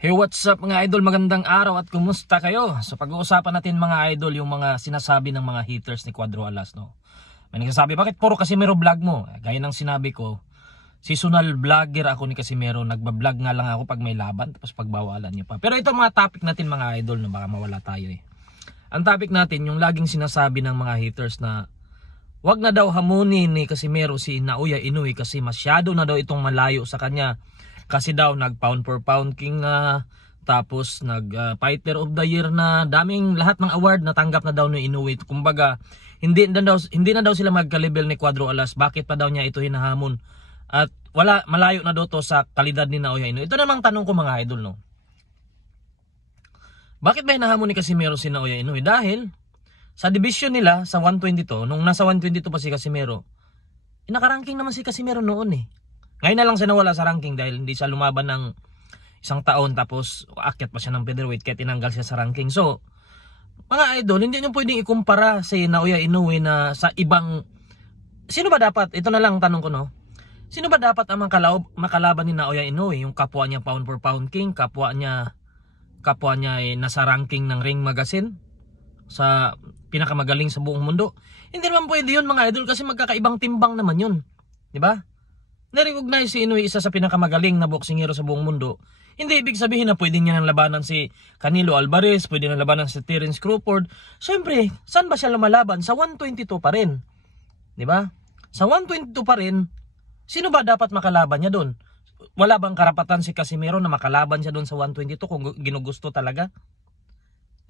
Hey, what's up mga idol? Magandang araw at kumusta kayo? So pag-uusapan natin mga idol yung mga sinasabi ng mga haters ni Cuadro Alas, no? May nagsasabi, bakit puro Casimero vlog mo? Gaya ng sinabi ko, seasonal vlogger ako ni Casimero. Nagbablog nga lang ako pag may laban, tapos pagbawalan niyo pa. Pero ito mga topic natin mga idol, no? Baka mawala tayo eh. Ang topic natin, yung laging sinasabi ng mga haters na wag na daw hamunin ni Casimero si Naoya Inoue kasi masyado na daw itong malayo sa kanya. Kasi daw nag pound for pound king na, tapos nag fighter of the year na, daming lahat ng award na tanggap na daw ni Inoue. Kumbaga hindi na daw sila magka-level ni Cuadro Alas. Bakit pa daw niya ito hinahamon? At malayo na daw to sa kalidad ni Naoya Inoue. Ito namang tanong ko mga idol, no. Bakit ba hinahamon ni Casimero si Naoya Inoue? Dahil sa division nila sa 122, nung nasa 122 pa si Casimero, naka-ranking naman si Casimero noon eh. Ngayon na lang siya nawala sa ranking dahil hindi siya lumaban ng isang taon, tapos aakyat pa siya ng featherweight kaya tinanggal siya sa ranking. So, mga idol, hindi nyo pwedeng ikumpara si Naoya Inoue na sa ibang... Sino ba dapat? Ito na lang tanong ko, no? Sino ba dapat ang makalaban ni Naoya Inoue? Yung kapwa niya pound for pound king, kapwa niya nasa ranking ng Ring Magazine sa pinakamagaling sa buong mundo? Hindi naman pwede yun mga idol kasi magkakaibang timbang naman yun. Diba? Na-recognize si Inoue isa sa pinakamagaling na boksingero sa buong mundo. Hindi ibig sabihin na pwede niya nang labanan si Canelo Alvarez, pwede nang labanan si Terence Crawford. Siyempre, saan ba siya lumalaban? Sa 122 pa rin. Diba? Sa 122 pa rin, sino ba dapat makalaban niya doon? Wala bang karapatan si Casimero na makalaban siya doon sa 122 kung ginugusto talaga?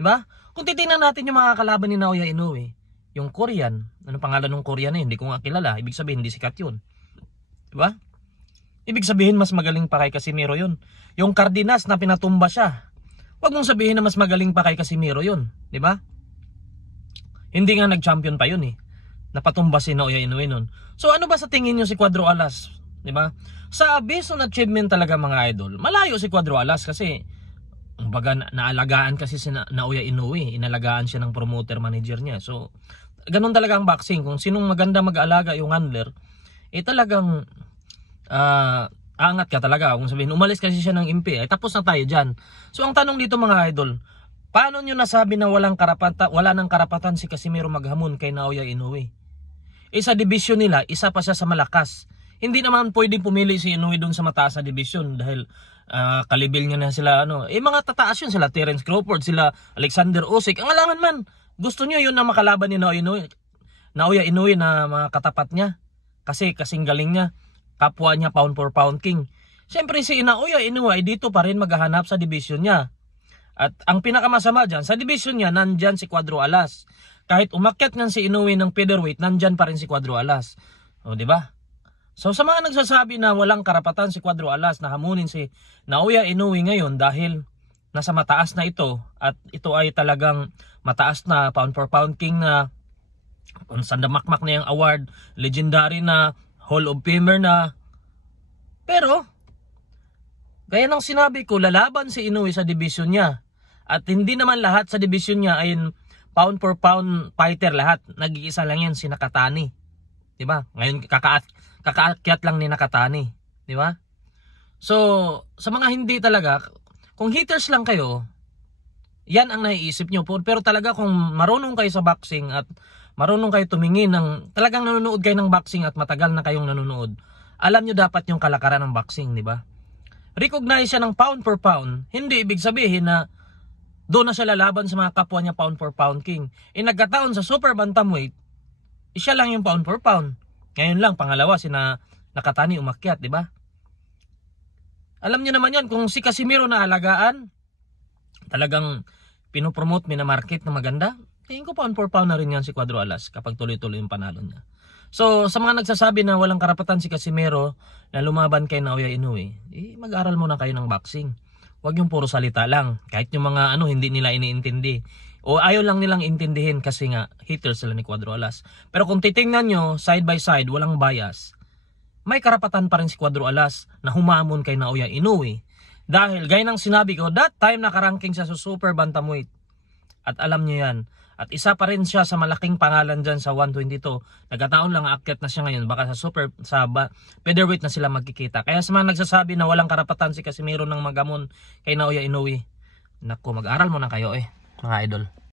Diba? Kung titingnan natin yung mga kalaban ni Naoya Inoue, yung Korean, ano pangalan ng Korean na yun? Hindi ko nga kilala. Ibig sabihin, hindi sikat yun. Diba? Ibig sabihin, mas magaling pa kay Casimero yun. Yung Cardenas na pinatumba siya, wag mong sabihin na mas magaling pa kay Casimero yun. Diba? Hindi nga nag-champion pa yun eh. Napatumba si Naoya Inoue nun. So ano ba sa tingin nyo si Cuadro Alas? Diba? Sa based on achievement talaga mga idol, malayo si Cuadro Alas kasi baga naalagaan kasi si Naoya Inoue, inalagaan siya ng promoter manager niya. So ganun talaga ang boxing. Kung sinong maganda mag-aalaga yung handler, talagang angat ka talaga. Kung sabihin umalis kasi siya ng impi, tapos na tayo dyan. So ang tanong dito mga idol, paano nyo nasabi na wala nang karapatan si Casimero maghamon kay Naoya Inoue? Sa division nila, isa pa siya sa malakas. Hindi naman pwedeng pumili si Inoue doon sa mataas na division dahil kalibil niya na sila mga tataas yun, sila Terence Crawford, sila Alexander Usyk. Ang alangan man, gusto niyo yun na makalaban ni Naoya Inoue na mga katapat niya kasi kasing galing niya, kapwa niya pound for pound king. Siyempre si Naoya Inoue dito pa rin maghahanap sa division niya. At ang pinakamasama dyan, sa division niya nandyan si Cuadro Alas. Kahit umakyat nga si Inoue ng featherweight, nandyan pa rin si Cuadro Alas. O diba? So sa mga nagsasabi na walang karapatan si Cuadro Alas na hamunin si Naoya Inoue ngayon dahil nasa mataas na ito, at ito ay talagang mataas na pound for pound king na, kung sandamakmak na yung award, legendary na, Hall of Famer na. Pero gaya ng sinabi ko, lalaban si Inoue sa division niya. At hindi naman lahat sa division niya ay pound for pound fighter lahat. Nag-iisa lang yan si Nakatani. Diba? Ngayon kakaakyat lang ni Nakatani. Diba? So sa mga hindi talaga, kung haters lang kayo, yan ang naiisip nyo po. Pero talaga kung marunong kayo sa boxing at marunong kayo tumingin ng, talagang nanonood kayo ng boxing at matagal na kayong nanonood, alam nyo dapat yung kalakaran ng boxing, di ba? Recognize siya ng pound for pound, hindi ibig sabihin na doon na siya lalaban sa mga kapwa niya pound for pound king. Nagkataon sa super bantamweight, siya lang yung pound for pound. Ngayon lang, pangalawa, Nakatani umakyat, di ba? Alam nyo naman yan, kung si Casimero na alagaan, talagang pinopromote, minamarket na maganda, tingin ko pound for pound na rin yan si Cuadro Alas kapag tuloy-tuloy yung panalo niya. So sa mga nagsasabi na walang karapatan si Casimero na lumaban kay Naoya Inoue, mag-aral muna kayo ng boxing. Huwag yung puro salita lang. Kahit yung mga hindi nila iniintindi o ayaw lang nilang intindihin kasi nga haters sila ni Cuadro Alas. Pero kung titingnan nyo side by side, walang bias, may karapatan pa rin si Cuadro Alas na humamon kay Naoya Inoue. Dahil gaya ng sinabi ko, that time nakaranking siya sa super bantamweight. At alam nyo yan. At isa pa rin siya sa malaking pangalan dyan sa 122. Nagkataon lang aakyat na siya ngayon. Baka featherweight na sila magkikita. Kaya sa mga nagsasabi na walang karapatan si Casimero ng magamon kay Naoya Inoue, naku, mag-aral mo na kayo mga idol.